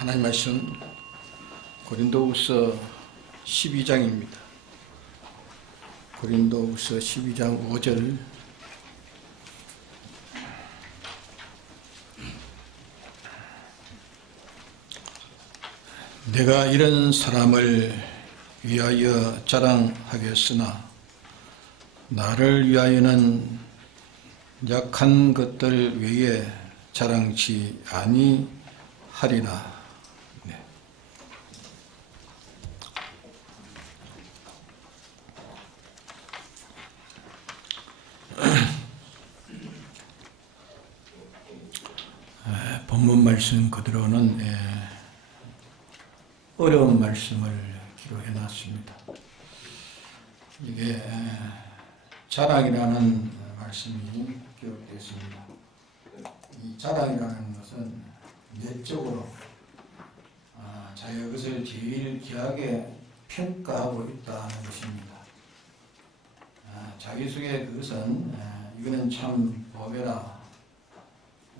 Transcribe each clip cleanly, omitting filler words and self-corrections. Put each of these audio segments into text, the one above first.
하나님 말씀 고린도후서 12장입니다. 고린도후서 12장 5절 내가 이런 사람을 위하여 자랑하겠으나 나를 위하여는 약한 것들 외에 자랑치 아니하리라. 네. 본문 말씀 그대로는 어려운 말씀을 기록해 놨습니다. 이게 자랑이라는 말씀이 기록되어 있습니다. 이 자랑이라는 것은 내적으로 자기가 그것을 제일 귀하게 평가하고 있다는 것입니다. 자기 속에 그것은 이거는 참 보배라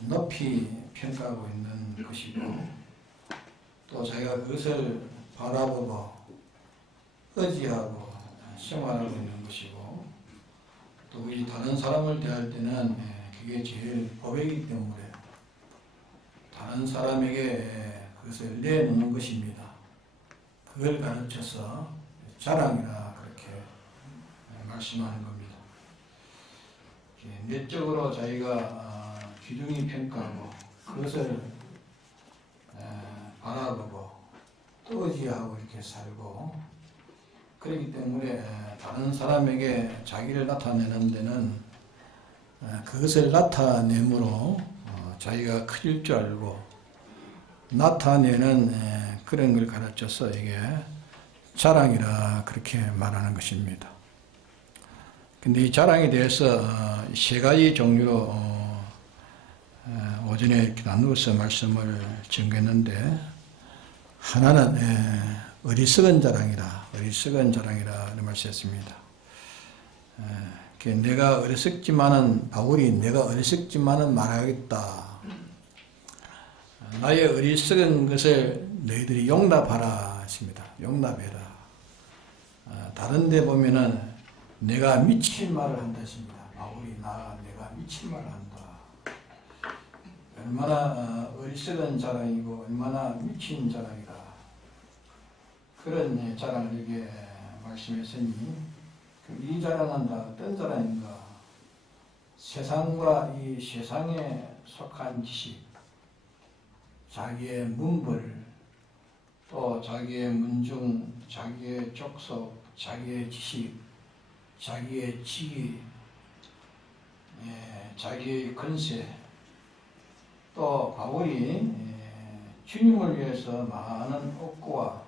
높이 평가하고 있는 것이고, 또 자기가 그것을 바라보고 의지하고 생활하고 있는 것이고, 또 이 다른 사람을 대할 때는 그게 제일 보배이기 때문에 다른 사람에게 그것을 내놓는 것입니다. 그걸 가르쳐서 자랑이라 그렇게 말씀하는 겁니다. 내적으로 자기가 귀중히 평가하고 그것을 바라보고 또 의지하고 이렇게 살고, 그렇기 때문에 다른 사람에게 자기를 나타내는 데는 그것을 나타내므로 자기가 커질 줄 알고 나타내는 그런 걸 가르쳐서 이게 자랑이라 그렇게 말하는 것입니다. 근데 이 자랑에 대해서 세 가지 종류로 오전에 이렇게 나누어서 말씀을 전했는데, 하나는 어리석은 자랑이라 말씀했습니다. 내가 어리석지만은, 바울이 내가 어리석지만은 말하겠다. 나의 어리석은 것을 너희들이 용납하라 했습니다. 용납해라. 다른 데 보면은 내가 미친 말을 한다 했습니다. 바울이 내가 미친 말을 한다. 얼마나 어리석은 자랑이고 얼마나 미친 자랑이다. 그런 자랑을 이렇게 말씀했으니, 이 자랑은 다 어떤 자랑인가? 세상과 이 세상에 속한 지식, 자기의 문벌, 또 자기의 문중, 자기의 족속, 자기의 지식, 자기의 지위, 자기의 권세, 또 바울이 주님을 위해서 많은 억구와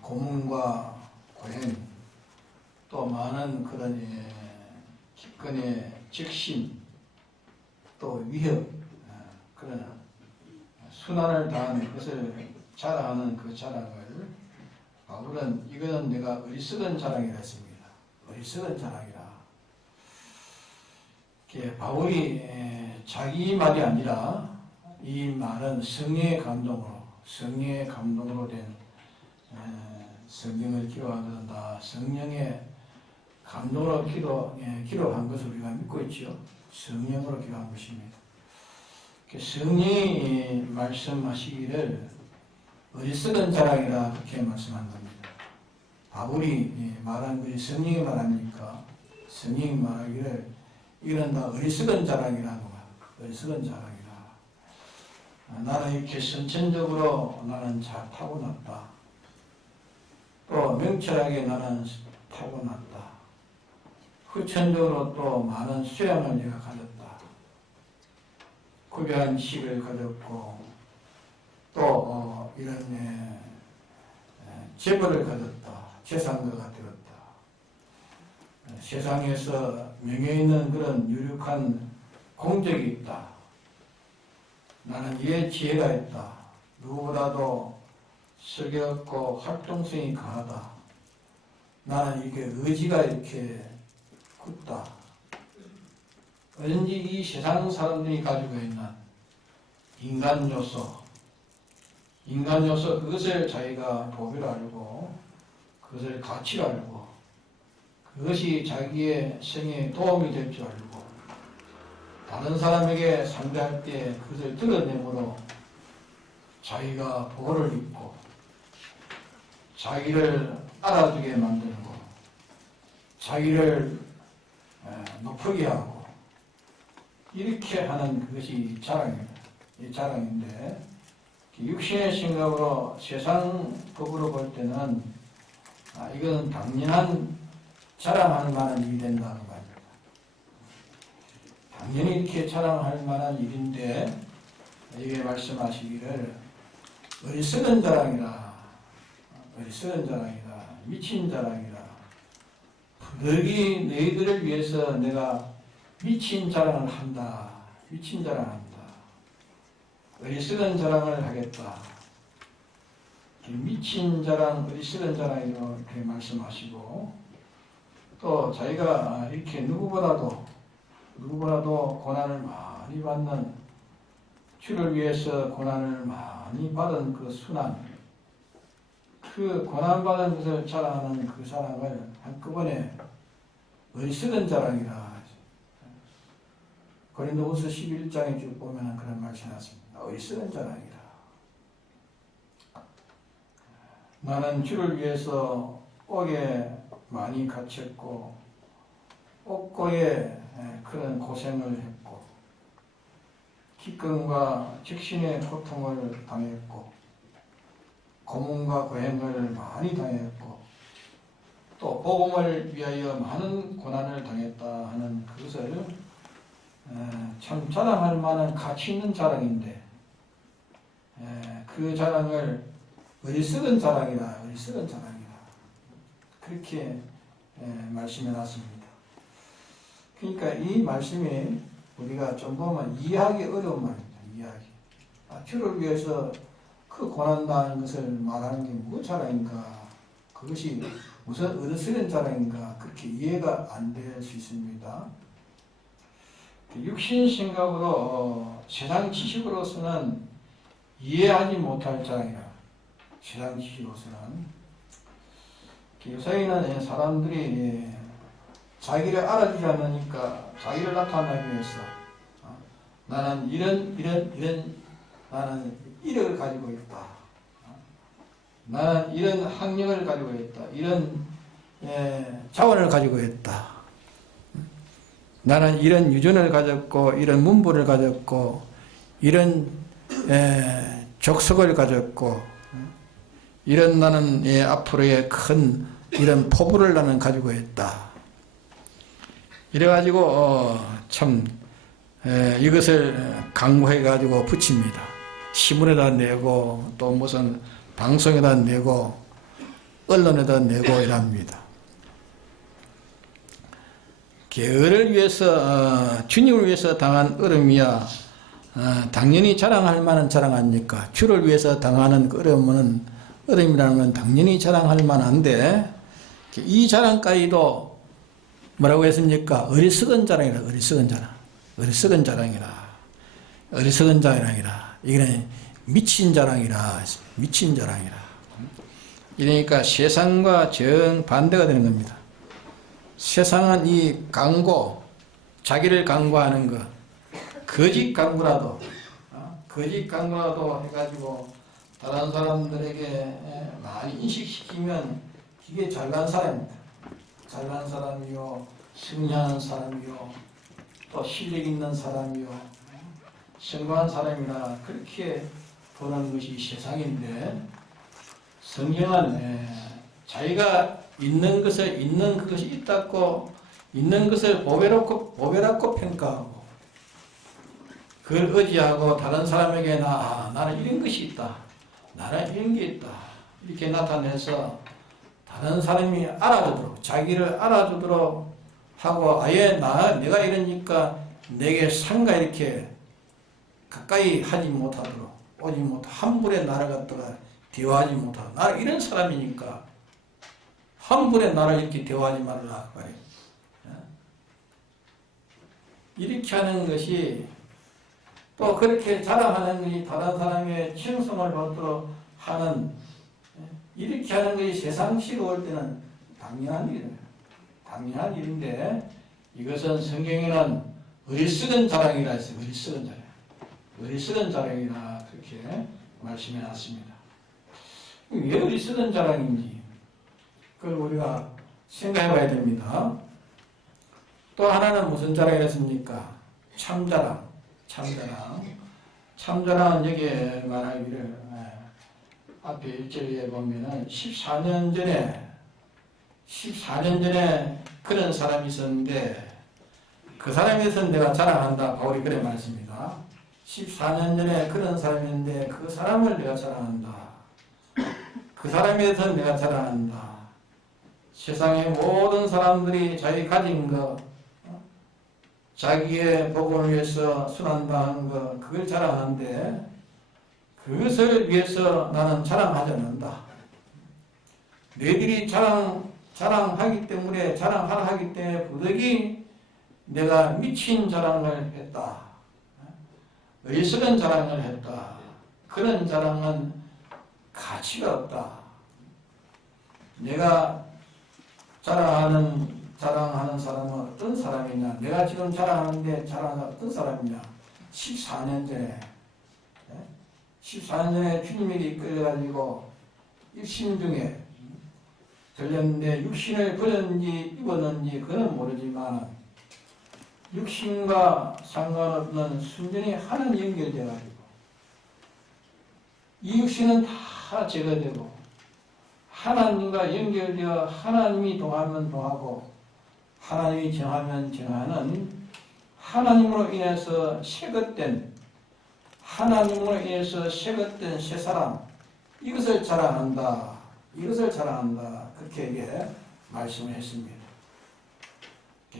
고문과 고행, 또 많은 그런 기권의 적심, 또 위협, 그런 순환을 당하는 것을 자랑하는 그 자랑을 바울은 이거는 내가 어리석은 자랑이라 했습니다. 어리석은 자랑이라. 바울이 자기 말이 아니라 이 말은 성령의 감동으로 된 성경을 기록한 다 성령의 감동으로 기록한 것을 우리가 믿고 있죠. 성령으로 기록한 것입니다. 성령이 말씀하시기를 어리석은 자랑이라 그렇게 말씀한 겁니다. 바울이 말한 것이 성령이 말합니까? 성령이 말하기를 이건 다 어리석은 자랑이라고 말합니다. 어리석은 자랑이라. 나는 이렇게 선천적으로 나는 잘 타고났다. 또 명철하게 나는 타고났다. 후천적으로 또 많은 수양을 내가 가졌다. 구별한 지식을 가졌고, 또 이런 재벌을 가졌다. 재산가가 되었다. 세상에서 명예 있는 그런 유력한 공적이 있다. 나는 이에 지혜가 있다. 누구보다도 슬기롭고 활동성이 강하다. 나는 이게 의지가 이렇게 굳다. 왠지 이 세상 사람들이 가지고 있는 인간 요소, 인간으로서 그것을 자기가 보배로 알고 그것을 가치로 알고 그것이 자기의 생에 도움이 될 줄 알고 다른 사람에게 상대할 때 그것을 드러내므로 자기가 보호를 입고 자기를 알아주게 만들고 자기를 높게 하고 이렇게 하는 그것이 자랑입니다. 이 자랑인데 육신의 생각으로 세상 법으로 볼 때는 이건 당연한 자랑할 만한 일이 된다는 말입니다. 당연히 이렇게 자랑할 만한 일인데 이게 말씀하시기를 어리석은 자랑이라 어리석은 자랑이라 미친 자랑이라 부득이 너희들을 위해서 내가 미친 자랑을 한다. 미친 자랑한다. 어리석은 자랑을 하겠다. 미친 자랑, 어리석은 자랑이라고 이렇게 말씀하시고 또 자기가 이렇게 누구보다도 고난을 많이 받는 주를 위해서 고난을 많이 받은 그 순환 그 고난받은 것을 자랑하는 그 사람을 한꺼번에 어리석은 자랑이라 고린도후서 11장에 쭉 보면 그런 말씀이 났습니다. 어리석은 자랑이라 나는 주를 위해서 옥에 많이 갇혔고 옥고에 그런 고생을 했고 기근과 적신의 고통을 당했고 고문과 고행을 많이 당했고 또 복음을 위하여 많은 고난을 당했다 하는 그것을 참 자랑할 만한 가치 있는 자랑인데 그 자랑을 어리석은 자랑이라 어리석은 자랑이라 그렇게 말씀해 놨습니다. 그러니까 이 말씀이 우리가 좀 보면 이해하기 어려운 말입니다. 이해하기. 주를 위해서 그 고난당하는 것을 말하는 게 무슨 자랑인가? 그것이 무슨 어리석은 자랑인가? 그렇게 이해가 안 될 수 있습니다. 육신 생각으로 세상 지식으로서는 이해하지 못할 자랑이라. 세상 지식으로서는 요새는 사람들이 자기를 알아주지 않으니까 자기를 나타내기 위해서 나는 이런 나는 이력을 가지고 있다. 나는 이런 학력을 가지고 있다. 이런 자원을 가지고 있다. 나는 이런 유전을 가졌고 이런 문부를 가졌고 이런 족속을 가졌고 이런 나는 앞으로의 큰 이런 포부를 나는 가지고 있다. 이래가지고 참 이것을 강구해가지고 붙입니다. 신문에다 내고 또 무슨 방송에다 내고 언론에다 내고 이랍니다. 게으를 위해서 주님을 위해서 당한 어려움이야 당연히 자랑할 만한 자랑 아닙니까? 주를 위해서 당하는 어려움이라는 건 당연히 자랑할 만한데 이 자랑까지도 뭐라고 했습니까? 어리석은 자랑이라 어리석은 자랑 어리석은 자랑이라 어리석은 자랑이라 이거는 미친 자랑이라 미친 자랑이라 이러니까 세상과 정반대가 되는 겁니다. 세상은 이 강고 자기를 강구하는 것 거짓 강구라도 해가지고 다른 사람들에게 많이 인식시키면 이게 잘난 사람입니다. 잘난 사람이요 승리하는 사람이요 또 실력 있는 사람이요 성공한 사람이라 그렇게 보는 것이 세상인데 성경은 자기가 있는 것을 있는 그것이 있다고 있는 것을 보배롭고 평가하고 그걸 의지하고 다른 사람에게 나는 이런 것이 있다. 나는 이런 게 있다. 이렇게 나타내서 다른 사람이 알아주도록 자기를 알아주도록 하고 아예 내가 이러니까 내게 상가 이렇게 가까이 하지 못하도록 오지 못하도록 함부로 나를 갖다가 대화하지 못하도록 나는 이런 사람이니까 함부로 나를 이렇게 대화하지 말라 말이에요. 이렇게 하는 것이 또 그렇게 자랑하는 것이 다른 사람의 칭송을 받도록 하는, 이렇게 하는 것이 세상식으로 올 때는 당연한 일이에요. 당연한 일인데, 이것은 성경에는 어리석은 자랑이라 했어요. 어리석은 자랑. 어리석은 자랑이라 그렇게 말씀해 놨습니다. 왜 어리석은 자랑인지 그걸 우리가 생각해 봐야 됩니다. 또 하나는 무슨 자랑이었습니까? 참자랑. 참자랑은 여기에 말하기를 앞에 1절에 보면은 14년 전에 그런 사람이 있었는데 그 사람에 대해서는 내가 자랑한다. 바울이 그래 말했습니다. 14년 전에 그런 사람이 있는데 그 사람을 내가 자랑한다. 그 사람에 대해서는 내가 자랑한다. 세상의 모든 사람들이 자기 가진 것, 자기의 복음을 위해서 순환당하는 것, 그걸 자랑하는데 그것을 위해서 나는 자랑하지 않는다. 너희들이 자랑하기 때문에 부득이 내가 미친 자랑을 했다. 어리석은 자랑을 했다. 그런 자랑은 가치가 없다. 내가 자랑하는 사람은 어떤 사람이냐? 내가 지금 자랑하는데 자랑하는 어떤 사람이냐? 14년 전에 주님에게 이끌려가지고 일심중에 들렸는데 육신을 버렸는지 입었는지 그는 모르지만 육신과 상관없는 순전히 하나님 연결되어가지고 이 육신은 다 제거되고 하나님과 연결되어 하나님이 동하면 동하고 하나님이 정하면 정하는 하나님으로 인해서 새것된 새 사람, 이것을 자랑한다. 그렇게 말씀을 했습니다.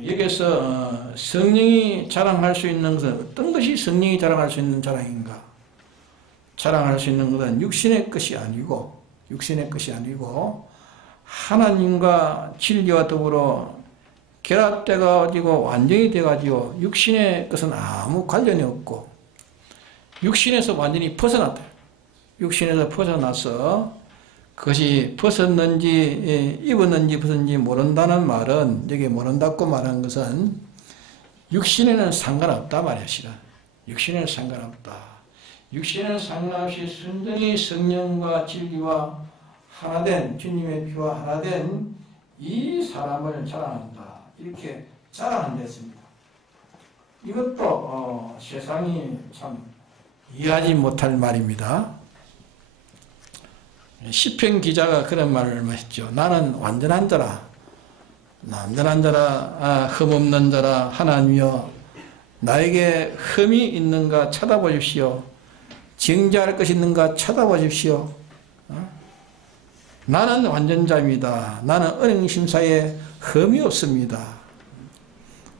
여기서 성령이 자랑할 수 있는 것은 어떤 것이 성령이 자랑할 수 있는 자랑인가? 자랑할 수 있는 것은 육신의 것이 아니고 하나님과 진리와 더불어 결합돼가지고 완전히 돼가지고 육신의 것은 아무 관련이 없고 육신에서 완전히 벗어났다. 육신에서 벗어나서 그것이 벗었는지 입었는지 모른다는 말은, 여기 모른다고 말한 것은 육신에는 상관없다 말이야. 육신에는 상관없다. 육신에는 상관없이 순전히 성령과 진리와 하나된, 주님의 피와 하나된 이 사람을 자랑한다. 이렇게 자랑한댔습니다. 이것도 세상이 참 이해하지 못할 말입니다. 시편 기자가 그런 말을 했죠. 나는 완전한 자라, 흠없는 자라 하나님이여 나에게 흠이 있는가 찾아보십시오. 정죄할 것이 있는가 찾아보십시오. 나는 완전자입니다. 나는 은행심사에 흠이 없습니다.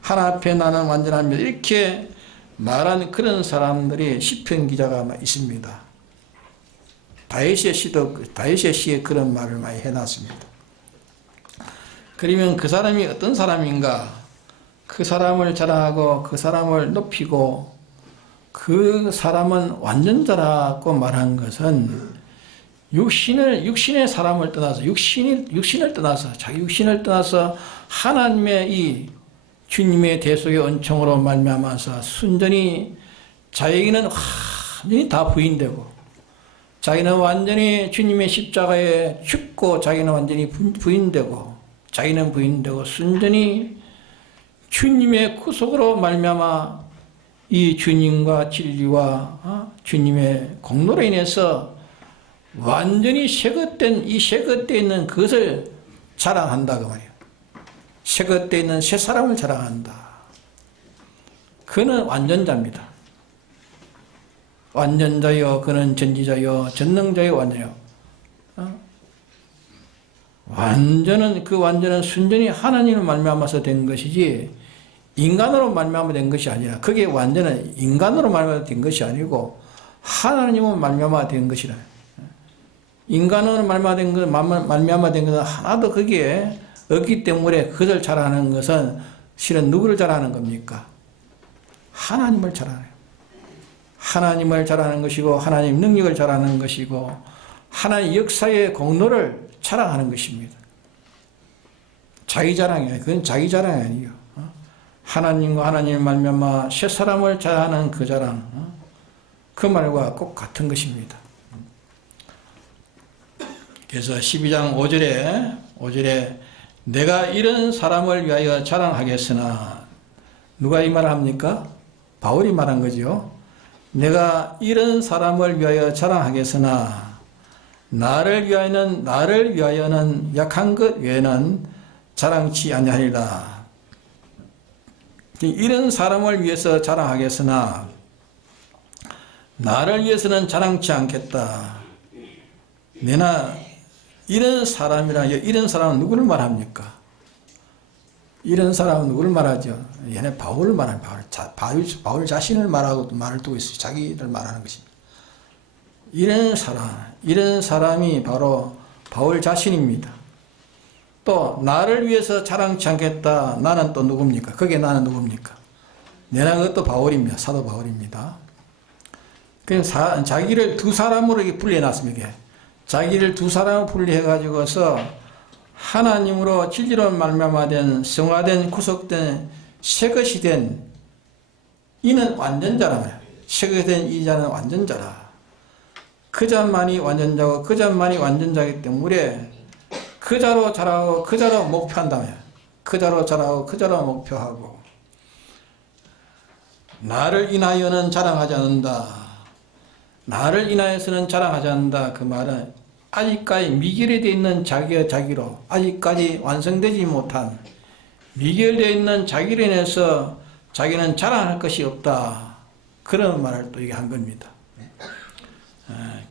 하나 앞에 나는 완전합니다. 이렇게 말한 그런 사람들이 시편 기자가 있습니다. 다윗의 시에 그런 말을 많이 해놨습니다. 그러면 그 사람이 어떤 사람인가? 그 사람을 자랑하고 그 사람을 높이고 그 사람은 완전자라고 말한 것은 육신의 사람을 떠나서 자기 육신을 떠나서 하나님의 이 주님의 대속의 은총으로 말미암아서 순전히 자기는 완전히 다 부인되고 자기는 완전히 주님의 십자가에 죽고 자기는 완전히 부인되고 순전히 주님의 구속으로 말미암아 이 주님과 진리와 주님의 공로로 인해서 완전히 새것된 있는 그것을 자랑한다 그 말이에요. 새것되어 있는 새 사람을 자랑한다. 그는 완전자입니다. 완전자요, 그는 전지자요, 전능자요, 완전요. 완전은 순전히 하나님을 말미암아서 된 것이지 인간으로 말미암아 된 것이 아니라, 그게 완전은 인간으로 말미암아 된 것이 아니고 하나님으로 말미암아 된 것이라. 인간으로 말미암아 된 것은 하나도 거기에 없기 때문에 그것을 자랑하는 것은 실은 누구를 자랑하는 겁니까? 하나님을 자랑해요. 하나님을 자랑하는 것이고 하나님 능력을 자랑하는 것이고 하나님 역사의 공로를 자랑하는 것입니다. 자기 자랑이에요. 그건 자기 자랑이 아니에요. 하나님과 하나님을 말미암아 새 사람을 자랑하는 그 자랑, 그 말과 꼭 같은 것입니다. 그래서 12장 5절에 내가 이런 사람을 위하여 자랑하겠으나, 누가 이 말을 합니까? 바울이 말한 거죠. 내가 이런 사람을 위하여 자랑하겠으나 나를 위하여는 약한 것 외에는 자랑치 아니하리라. 이런 사람을 위해서 자랑하겠으나 나를 위해서는 자랑치 않겠다. 내나 이런 사람은 누구를 말합니까? 이런 사람은 누구를 말하죠? 얘네 바울을 말합니다. 바울 자신을 말을 두고 있어요. 자기를 말하는 것입니다. 이런 사람이 바로 바울 자신입니다. 또 나를 위해서 자랑치 않겠다. 나는 또 누굽니까? 거기에 나는 누굽니까? 내나 그것도 바울입니다. 사도 바울입니다. 그래서 자기를 두 사람으로 분리해놨습니다. 자기를 두 사람으로 분리해가지고서 하나님으로 진리로 말미암아된 성화된 구속된 새 것이 된 이는 완전자라. 새 것이 된 이 자는 완전자라. 그 자만이 완전자고 그 자만이 완전자이기 때문에 그 자로 자라고 그 자로 목표한다며. 그 자로 자라고 그 자로 목표하고 나를 인하여는 자랑하지 않는다. 나를 인하여서는 자랑하지 않는다. 그 말은 아직까지 미결되어 있는 자기로 아직까지 완성되지 못한 미결되어 있는 자기로 인해서 자기는 자랑할 것이 없다. 그런 말을 또 얘기한 겁니다.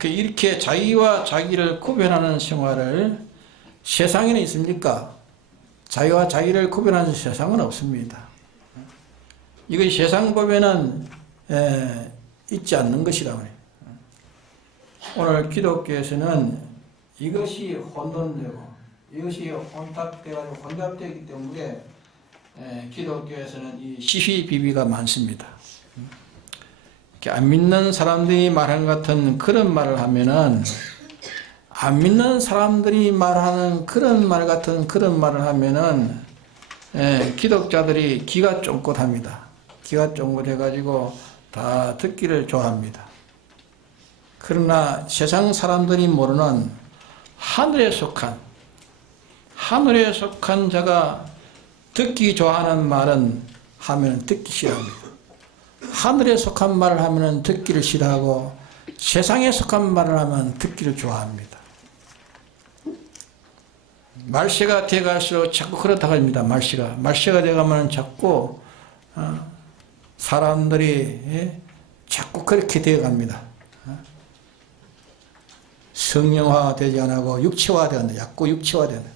이렇게 자기와 자기를 구별하는 생활을 세상에는 있습니까? 자기와 자기를 구별하는 세상은 없습니다. 이것이 세상 법에는 있지 않는 것이라고 해요. 오늘 기독교에서는 이것이 혼돈되고 이것이 혼탁되어가지고 혼잡되기 때문에 기독교에서는 이 시시비비가 많습니다. 안 믿는 사람들이 말하는 같은 그런 말을 하면은 안 믿는 사람들이 말하는 그런 말 같은 그런 말을 하면은 기독자들이 기가 쫑긋합니다. 기가 쫑긋해가지고 다 듣기를 좋아합니다. 그러나 세상 사람들이 모르는 하늘에 속한 자가 듣기 좋아하는 말은 하면 듣기 싫어합니다. 하늘에 속한 말을 하면 듣기를 싫어하고 세상에 속한 말을 하면 듣기를 좋아합니다. 말세가 돼갈수록 자꾸 그렇다고 합니다. 말세가 돼가면 자꾸 사람들이 자꾸 그렇게 되어갑니다. 성령화 되지 않고 육체화 된다. 자꾸 육체화 된다.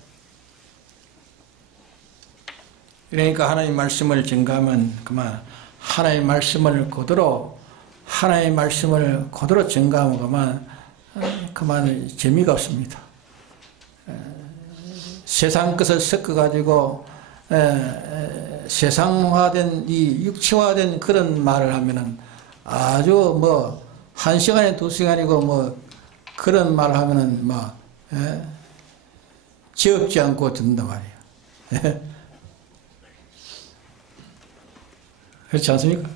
그러니까 하나님 말씀을 증가하면 그만 하나님 말씀을 그대로 증가하면 그만 재미가 없습니다. 세상 것을 섞어가지고 세상화된 이 육체화된 그런 말을 하면은 아주 한 시간에 두 시간이고 그런 말을 하면은 지없지 않고 듣는단 말이에요. 그렇지 않습니까?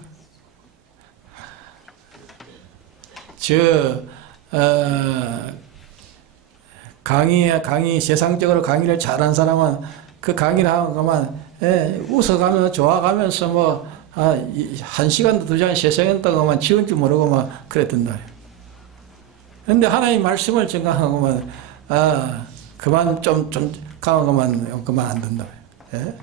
강의, 세상적으로 강의를 잘하는 사람은 그 강의를 하면 웃어가면서 좋아가면서 한 시간도 두 시간, 세 시간 동안 지운 줄 모르고 그랬단 말이에요. 근데 하나님 말씀을 증강하고만, 그만 좀 가면 그만 안 된다. 예?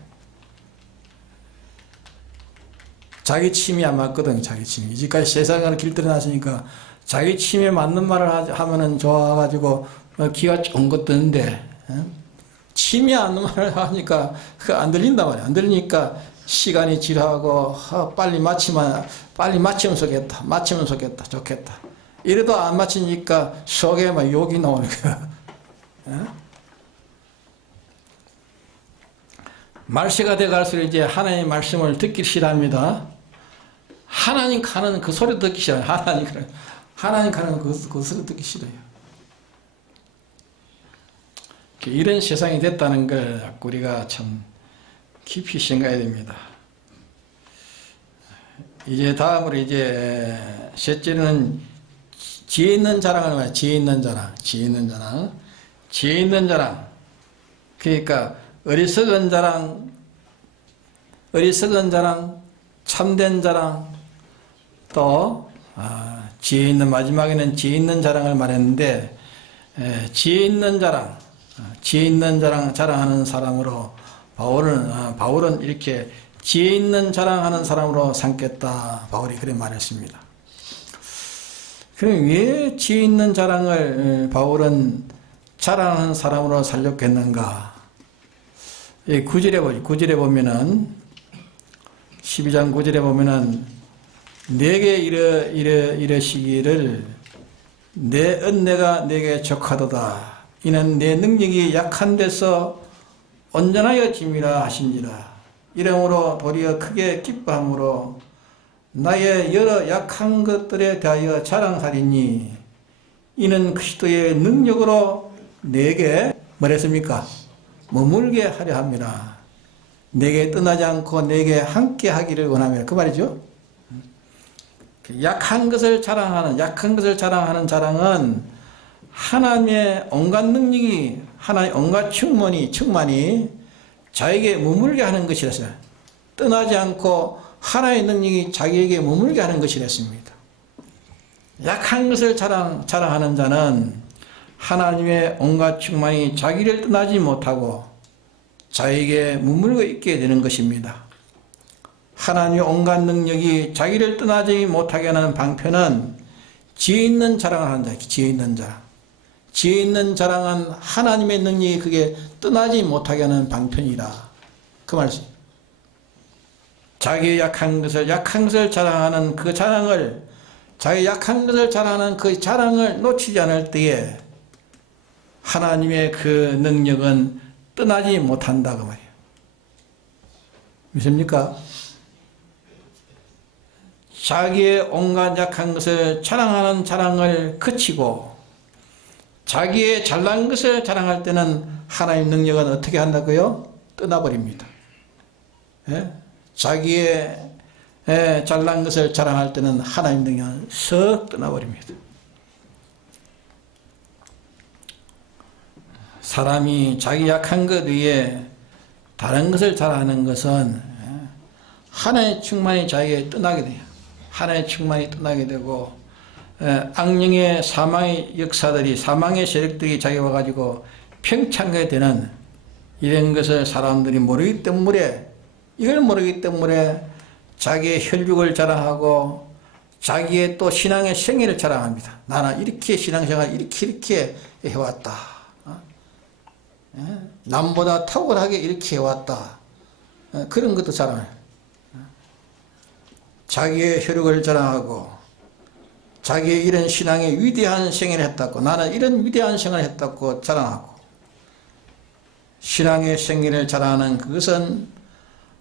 자기 침이 안 맞거든, 자기 침이. 이제까지 세상을 길들여놨으니까 자기 침에 맞는 말을 하면은 좋아가지고 기가 쫑긋 드는데, 침이 안 맞는 말을 하니까 안 들린단 말이야. 안 들리니까 시간이 지루하고, 빨리 마치면 좋겠다, 좋겠다. 이래도 안 마치니까 속에 욕이 나오는 거야. 말세가 돼갈수록 이제 하나님의 말씀을 듣기 싫어합니다. 하나님 가는 그 소리 듣기 싫어요. 하나님 가는 그 소리 듣기 싫어요. 이런 세상이 됐다는 걸 우리가 참 깊이 생각해야 됩니다. 이제 다음으로 이제 셋째는 지혜 있는 자랑을 말해요. 지혜 있는 자랑. 그러니까 어리석은 자랑, 참된 자랑, 또 지혜 있는, 마지막에는 지혜 있는 자랑을 말했는데, 지혜 있는 자랑, 자랑하는 사람으로 바울은 이렇게 지혜 있는 자랑하는 사람으로 삼겠다. 바울이 그래 말했습니다. 그럼 왜 지혜 있는 자랑을 바울은 자랑하는 사람으로 살렸겠는가? 9절에 보면은 12장 9절에 보면은 내게 이르시기를 내 은혜가 내게 족하도다. 이는 내 능력이 약한 데서 온전하여 짐이라 하신지라. 이러므로 도리어 크게 기뻐함으로 나의 여러 약한 것들에 대하여 자랑하리니 이는 그리스도의 능력으로 내게 뭐랬습니까? 머물게 하려 합니다. 내게 떠나지 않고 내게 함께 하기를 원하며 그 말이죠. 약한 것을 자랑하는 자랑은 하나님의 온갖 능력이, 하나님의 온갖 충만이 자에게 머물게 하는 것이라서요. 떠나지 않고 하나의 능력이 자기에게 머물게 하는 것이랬습니다. 약한 것을 자랑하는 자는 하나님의 온갖 충만이 자기를 떠나지 못하고 자에게 머물고 있게 되는 것입니다. 하나님의 온갖 능력이 자기를 떠나지 못하게 하는 방편은 지혜 있는 자랑을 하는 자, 지혜 있는 자랑. 지혜 있는 자랑은 하나님의 능력이 그게 떠나지 못하게 하는 방편이다. 그 말씀. 자기의 약한 것을 자랑하는 그 자랑을, 자기 약한 것을 자랑하는 그 자랑을 놓치지 않을 때에 하나님의 그 능력은 떠나지 못한다 그 말이에요. 믿습니까? 자기의 온갖 약한 것을 자랑하는 자랑을 그치고 자기의 잘난 것을 자랑할 때는 하나님의 능력은 어떻게 한다고요? 떠나버립니다. 예? 자기의 잘난 것을 자랑할 때는 하나님 능력은 썩 떠나버립니다. 사람이 자기 약한 것 위에 다른 것을 자랑하는 것은 하나의 충만이 자기에게 떠나게 돼요. 하나의 충만이 떠나게 되고 악령의 사망의 역사들이, 사망의 세력들이 자기에 와가지고 평창하게 되는 이런 것을 사람들이 모르기 때문에, 이걸 모르기 때문에 자기의 혈육을 자랑하고 자기의 또 신앙의 생애를 자랑합니다. 나는 이렇게 신앙생활 이렇게 해왔다. 남보다 탁월하게 이렇게 해왔다. 그런 것도 자랑해요. 자기의 혈육을 자랑하고 자기의 이런 신앙의 위대한 생애를 했다고, 나는 이런 위대한 생활을 했다고 자랑하고, 신앙의 생애를 자랑하는 그것은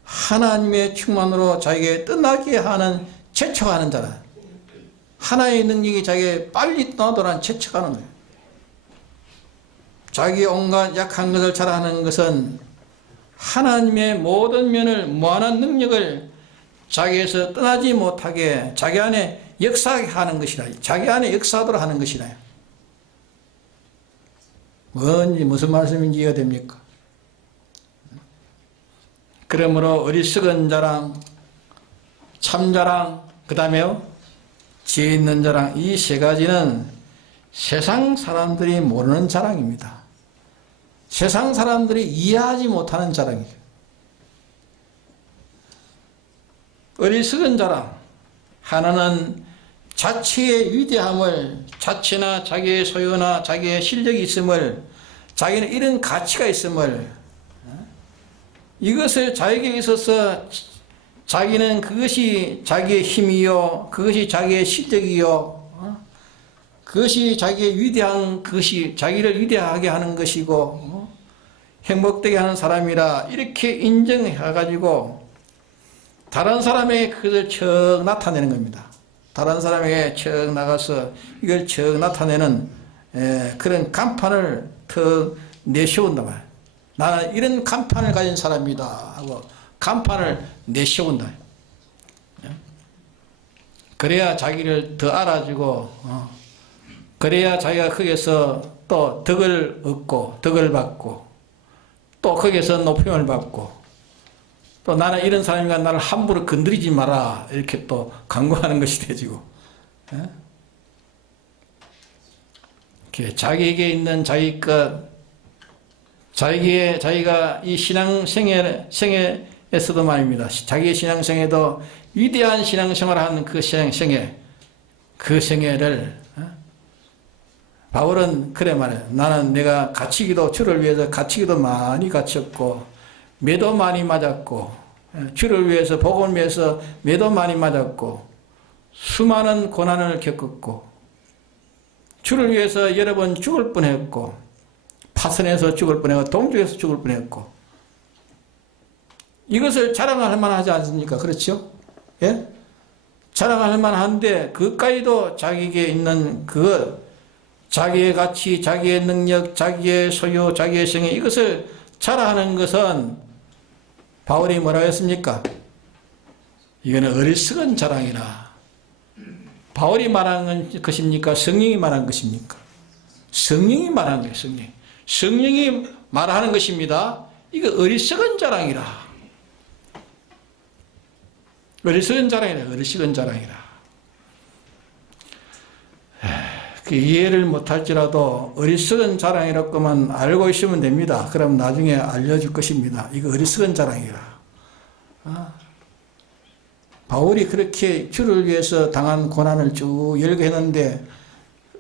하나님의 충만으로 자기에게 떠나게 하는, 재촉하는 자라. 하나의 능력이 자기에게 빨리 떠나도록 재촉하는 거예요. 자기의 온갖 약한 것을 자랑하는 것은 하나님의 모든 면을, 무한한 능력을 자기에서 떠나지 못하게 자기 안에 역사하게 하는 것이라, 자기 안에 역사하도록 하는 것이라. 뭔지 무슨 말씀인지 이해가 됩니까? 그러므로 어리석은 자랑, 참자랑, 그 다음에요 지혜 있는 자랑, 이 세 가지는 세상 사람들이 모르는 자랑입니다. 세상 사람들이 이해하지 못하는 자랑이에요. 어리석은 자랑, 하나는 자치의 위대함을, 자치나 자기의 소유나 자기의 실력이 있음을, 자기는 이런 가치가 있음을, 이것을 자기에게 있어서 자기는 그것이 자기의 힘이요, 그것이 자기의 실력이요, 그것이 자기의 위대한, 그것이 자기를 위대하게 하는 것이고 행복되게 하는 사람이라 이렇게 인정해가지고 다른 사람에게 그것을 척 나타내는 겁니다. 다른 사람에게 척 나가서 이걸 척 나타내는 그런 간판을 더 내세운다 말이에요. 나는 이런 간판을 가진 사람이다 하고 간판을 내세운다. 그래야 자기를 더 알아주고 그래야 자기가 거기에서 또 덕을 얻고 덕을 받고 또 거기에서 높임을 받고 또 나는 이런 사람이니까 나를 함부로 건드리지 마라 이렇게 또 강구하는 것이 되지고 이렇게 자기에게 있는 자기 것 자기가 이 신앙생애에서도 말입니다. 자기의 신앙생애도 위대한 신앙생활을 하는 그 생애를 바울은 그래 말해요. 나는 내가 갇히기도 주를 위해서 갇히기도 많이 갇혔고 매도 많이 맞았고 주를 위해서 복음을 위해서 매도 많이 맞았고 수많은 고난을 겪었고 주를 위해서 여러 번 죽을 뻔했고 파선에서 죽을 뻔했고 동쪽에서 죽을 뻔했고 이것을 자랑할 만하지 않습니까? 그렇죠? 예? 자랑할 만한데 그까지도 자기에게 있는 자기의 가치, 자기의 능력, 자기의 소유, 자기의 성의 이것을 자랑하는 것은 바울이 뭐라고 했습니까? 이거는 어리석은 자랑이라. 바울이 말한 것입니까? 성령이 말한 것입니까? 성령이 말한 거예요. 성령이 말하는 것입니다. 이거 어리석은 자랑이라. 어리석은 자랑이라. 그 이해를 못할지라도 어리석은 자랑이라고만 알고 있으면 됩니다. 그럼 나중에 알려줄 것입니다. 이거 어리석은 자랑이라. 바울이 그렇게 주를 위해서 당한 고난을 쭉 열거했는데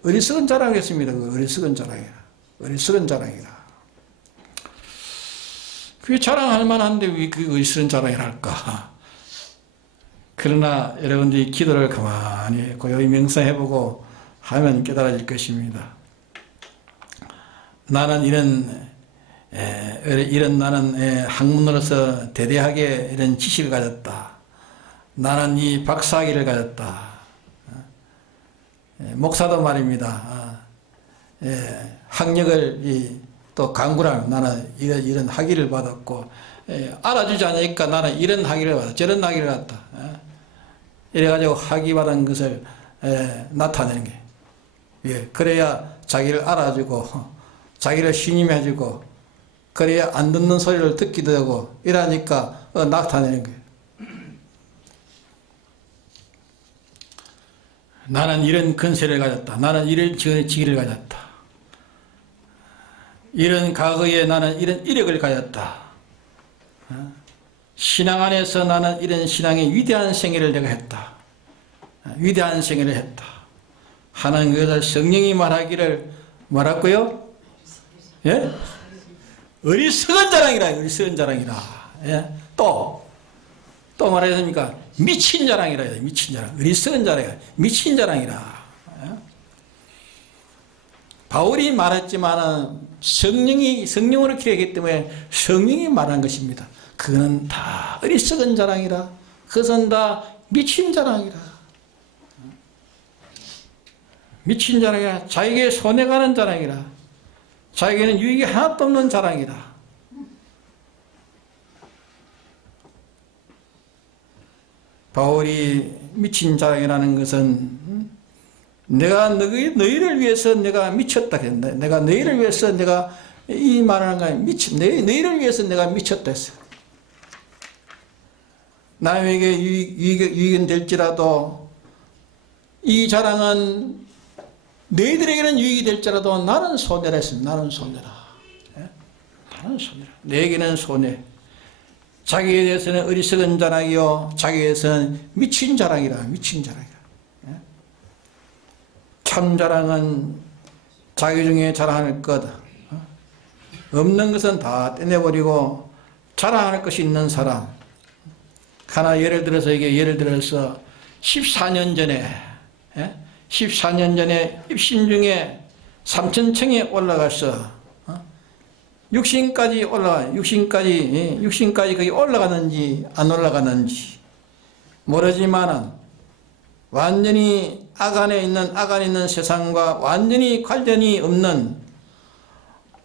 어리석은 자랑이었습니다. 어리석은 자랑이라. 그게 자랑할 만한데 왜 그 어리석은 자랑이라 할까? 그러나 여러분들이 기도를 가만히 고요히 명상해보고 하면 깨달아질 것입니다. 나는 나는 학문으로서 대대하게 이런 지식을 가졌다. 나는 이 박사학위를 가졌다. 목사도 말입니다. 학력을 또 강구랑 나는 이런 학위를 받았고 알아주지 않으니까 나는 이런 학위를 받았다. 저런 학위를 받았다. 이래가지고 학위 받은 것을 나타내는 게 그래야 자기를 알아주고 자기를 신임해주고 그래야 안 듣는 소리를 듣기도 하고 이러니까 나타내는 거예요. 나는 이런 근세를 가졌다. 나는 이런 지위를 가졌다. 이런 과거에 나는 이런 이력을 가졌다. 신앙 안에서 나는 이런 신앙의 위대한 생애를 내가 했다. 위대한 생애를 했다. 하는 것을 성령이 말하기를 뭐라고요? 예? 어리석은 자랑이라. 예? 또 말하겠습니까? 미친 자랑이라. 어리석은 자랑이라. 미친 자랑이라. 예? 바울이 말했지만은 성령으로 기록했기 때문에 성령이 말한 것입니다. 그거는 다 어리석은 자랑이라. 그것은 다 미친 자랑이라. 미친 자랑이라. 자기에게 손해가는 자랑이라. 자기에게는 유익이 하나도 없는 자랑이라. 바울이 미친 자랑이라는 것은 내가 너희를 위해서 내가 미쳤다. 내가 너희를 위해서 내가 이 말하는 거야. 너희를 위해서 내가 미쳤다 했어. 남에게 유익은 될지라도 이 자랑은 너희들에게는 유익이 될지라도 나는 손해라 했습니다. 나는 손해라. 너에게는 손해. 자기에 대해서는 어리석은 자랑이요 자기에 대해서는 미친 자랑이라. 참 자랑은 자기 중에 자랑할 것 없는 것은 다 떼내버리고 자랑할 것이 있는 사람. 하나 예를 들어서 14년 전에 입신 중에 3,000층에 올라가서 육신까지 거기 올라가는지 안 올라가는지 모르지만은 완전히 악안에 있는 세상과 완전히 관련이 없는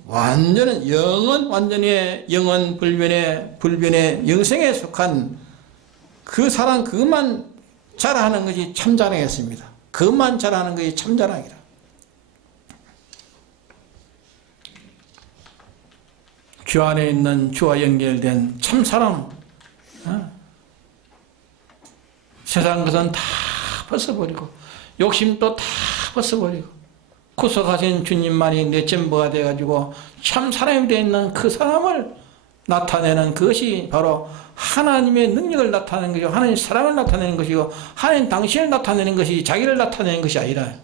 완전히 영원 불변의 영생에 속한 그 사람 그것만 자랑하는 것이 참자랑이었습니다. 그것만 자랑하는 것이 참자랑이라. 주 안에 있는 주와 연결된 참사랑, 세상 것은 다 벗어버리고 욕심도 다 벗어버리고 구속하신 주님만이 내 전부가 되어가지고 참 사람이 되어 있는 그 사람을 나타내는 그것이 바로 하나님의 능력을 나타내는 것이고 하나님의 사랑을 나타내는 것이고 하나님 당신을 나타내는 것이 자기를 나타내는 것이 아니라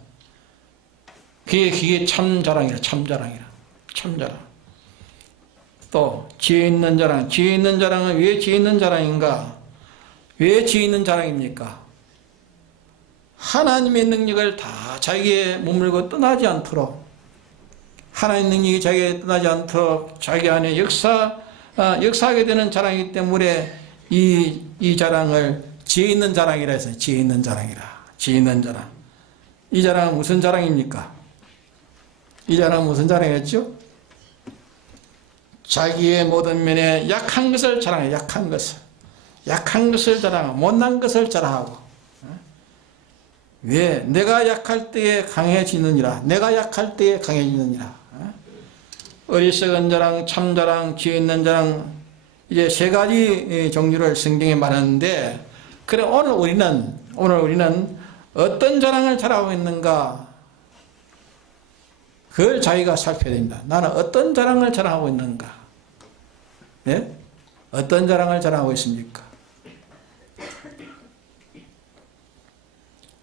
그게 참자랑이라. 참자랑. 또 지혜 있는 자랑. 지혜 있는 자랑은 왜 지혜 있는 자랑인가? 왜 지혜 있는 자랑입니까? 하나님의 능력을 다 자기에 머물고 떠나지 않도록 하나님의 능력이 자기에 떠나지 않도록 자기 안에 역사하게 되는 자랑이기 때문에 이 자랑을 지혜 있는 자랑이라 해서 지혜 있는 자랑이라. 지혜 있는 자랑. 이 자랑은 무슨 자랑입니까? 이 자랑은 무슨 자랑이었죠? 자기의 모든 면에 약한 것을 자랑해요. 약한 것을 자랑하고 못난 것을 자랑하고. 왜? 내가 약할 때에 강해지느니라. 내가 약할 때에 강해지느니라. 어리석은 자랑, 참자랑, 지혜 있는 자랑, 이제 세 가지 종류를 성경에 말하는데, 그래 오늘 우리는 어떤 자랑을 잘하고 있는가? 그걸 자기가 살펴야 됩니다. 나는 어떤 자랑을 자랑하고 있는가? 예? 어떤 자랑을 자랑하고 있습니까?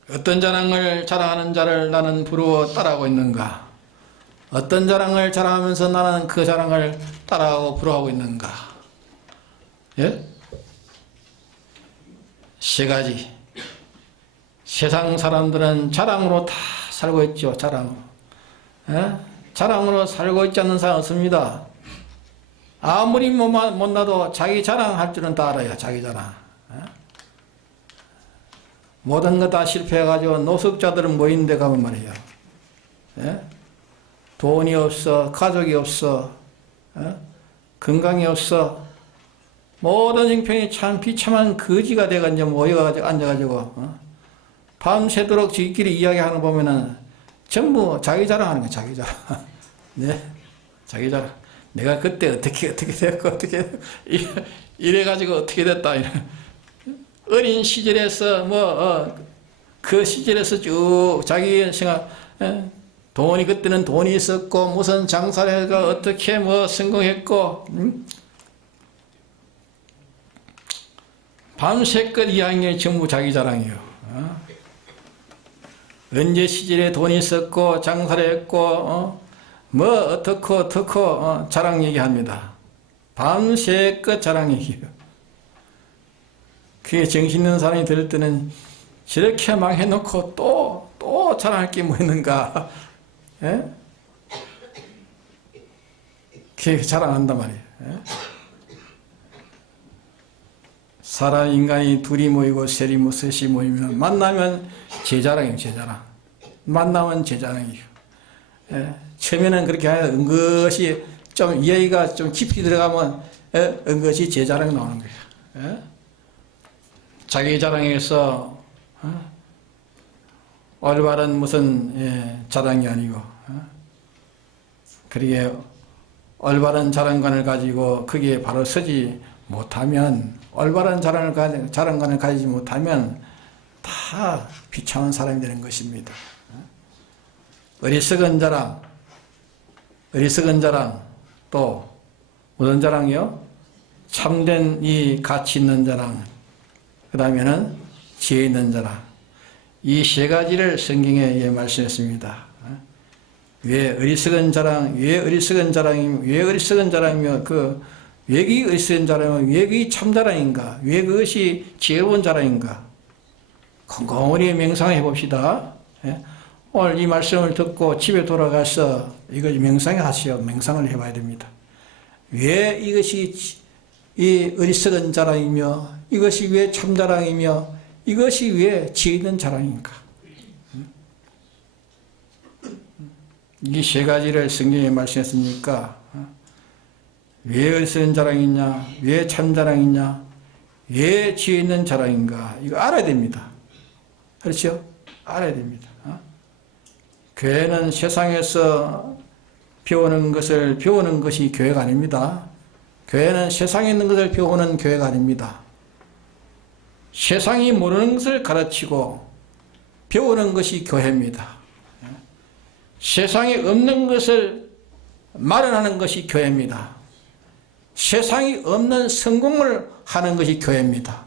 어떤 자랑을 자랑하는 자를 나는 부러워 따라하고 있는가? 어떤 자랑을 자랑하면서 나는 그 자랑을 따라하고 부러워하고 있는가? 예? 세 가지. 세상 사람들은 자랑으로 다 살고 있죠. 자랑으로. 예? 자랑으로 살고 있지 않는 사람 없습니다. 아무리 못나도 자기 자랑할 줄은 다 알아요. 자기 자랑. 모든 거 다 실패해가지고 노숙자들은 모인 데 가면 말이에요. 예? 돈이 없어, 가족이 없어, 건강이 없어, 모든 형편이 참 비참한 거지가 돼가지고 모여가지고 앉아가지고 밤새도록 지끼리 이야기하는 거 보면은 전부 자기 자랑하는 거야. 자기 자랑. 네, 자기 자랑. 내가 그때 어떻게 됐고 이래가지고 어떻게 됐다. 어린 시절에서 그 시절에서 쭉 자기 생각, 돈이 그때는 돈이 있었고 무슨 장사를 해가 어떻게 성공했고 밤새껏 이야기가 전부 자기 자랑이에요. 언제 시절에 돈이 있었고 장사를 했고 어떻고 자랑 얘기합니다. 밤새껏 자랑 얘기해요. 그게 정신 있는 사람이 들을 때는 저렇게 막 해놓고 또 자랑할 게 뭐 있는가? 예? 그게 자랑한단 말이에요. 예? 사람 인간이 둘이 모이고 셋이 모이면 만나면 제 자랑이에요. 제 자랑. 만나면 제 자랑이에요. 예? 처음에는 그렇게 하여 은것이 좀 이야기가 좀 깊이 들어가면 은것이 제 자랑이 나오는 거예요. 예? 자기 자랑에서 올바른 무슨 자랑이 아니고 그러게 올바른 자랑관을 가지고 거기에 바로 서지 못하면 올바른 자랑관을 가지지 못하면 다 비참한 사람이 되는 것입니다. 어리석은 자랑 또 무슨 자랑이요? 참된 이 가치 있는 자랑 그 다음에는 지혜 있는 자랑 이 세 가지를 성경에 말씀했습니다. 왜 어리석은 자랑이며 왜 그게 어리석은 자랑이며 왜 그게 참자랑인가? 왜 그것이 지혜로운 자랑인가? 곰곰이 명상해 봅시다. 오늘 이 말씀을 듣고 집에 돌아가서 이걸 명상하시오. 명상을 해봐야 됩니다. 왜 이것이 이 어리석은 자랑이며 이것이 왜 참자랑이며 이것이 왜 지혜 있는 자랑인가? 이 세 가지를 성경에 말씀했으니까 왜 어리석은 자랑이냐, 왜 참 자랑이냐, 왜 지혜 있는 자랑인가, 이거 알아야 됩니다. 그렇죠? 알아야 됩니다. 교회는 세상에서 배우는 것이 교회가 아닙니다. 교회는 세상에 있는 것을 배우는 교회가 아닙니다. 세상이 모르는 것을 가르치고 배우는 것이 교회입니다. 세상에 없는 것을 마련하는 것이 교회입니다. 세상이 없는 성공을 하는 것이 교회입니다.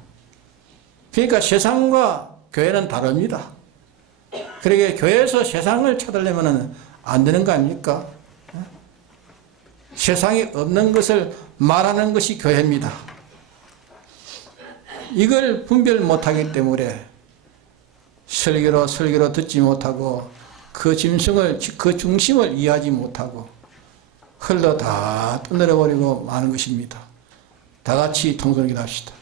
그러니까 세상과 교회는 다릅니다. 그러게 교회에서 세상을 찾으려면 안 되는 거 아닙니까? 세상에 없는 것을 말하는 것이 교회입니다. 이걸 분별 못하기 때문에 설교로 듣지 못하고 그 중심을 이해하지 못하고 흘러 다 떠내려버리고 마는 것입니다. 다 같이 통성기도 합시다.